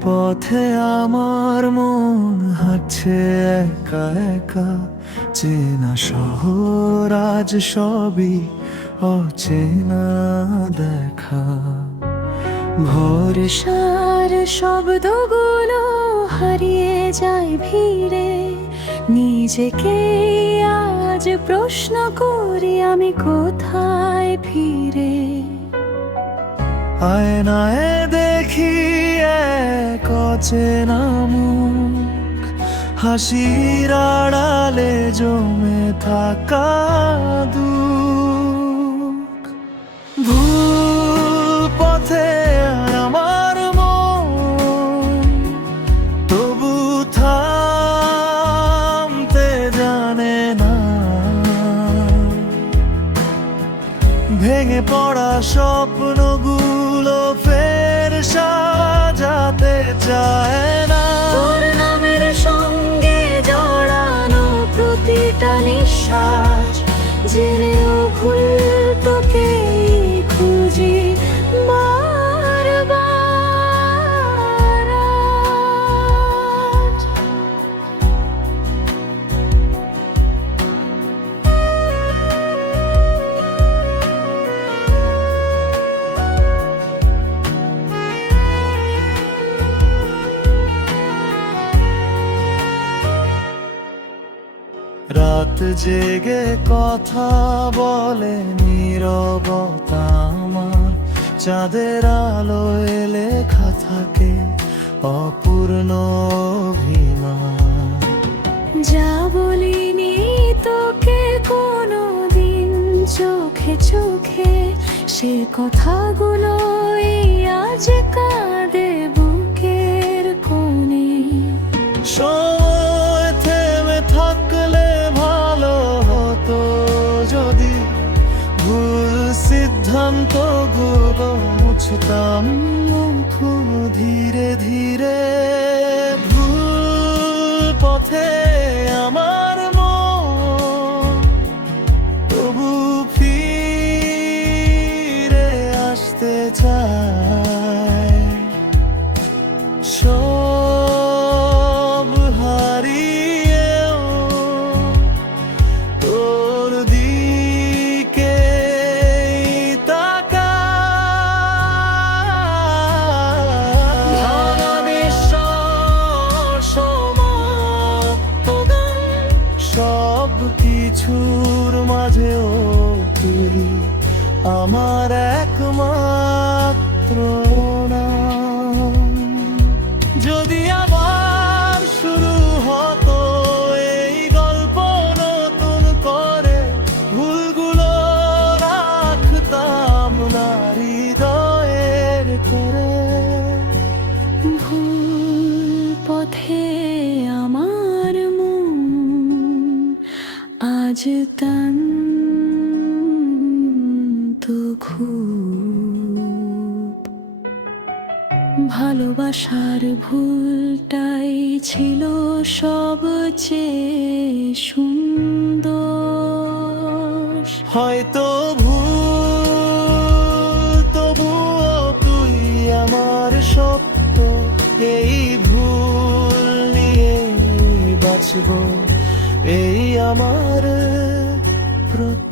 পথে আমার মন হাঁটছে একা একা। চেনা শহর আজ সবই অচেনা দেখা। ভোরে সার শব্দগুলো হারিয়ে যায় ভিড়ে। নিজেকে আজ প্রশ্ন করি, আমি কোথায় ফিরে? আয়নায় দেখি অচেনা মুখ হাসির আড়ালে জমে থাকা ভুল পথে আমার তবু জানে না। ভেঙে পড়া স্বপ্নগুলো চায় না। তোর নামের সঙ্গে জড়ানো প্রতিটা নিঃশ্বাস জেনেও জেগে কথা বলে নীরবতা আমার। চাঁদের আলো লেখা থাকে অপূর্ণ অভিমান। যা বলিনি তোকে কোনো দিন চোখে চোখে সে কথাগুলো আজ কাঁদে বুকের কোণে। সিদ্ধান্তগুলো মুছতাম মুখ ধীরে ধীরে। ভুল পথে সব কিছুর মাঝেও তুই আমার একমাত্র তান্ত খুব ভালোবাসার ভুলটাই ছিল সবচেয়ে সুন্দর। হয়তো ভুল, তবুও তুই আমার সত্য, এই ভুল নিয়ে বাঁচব। এই আমার প্রত্যেক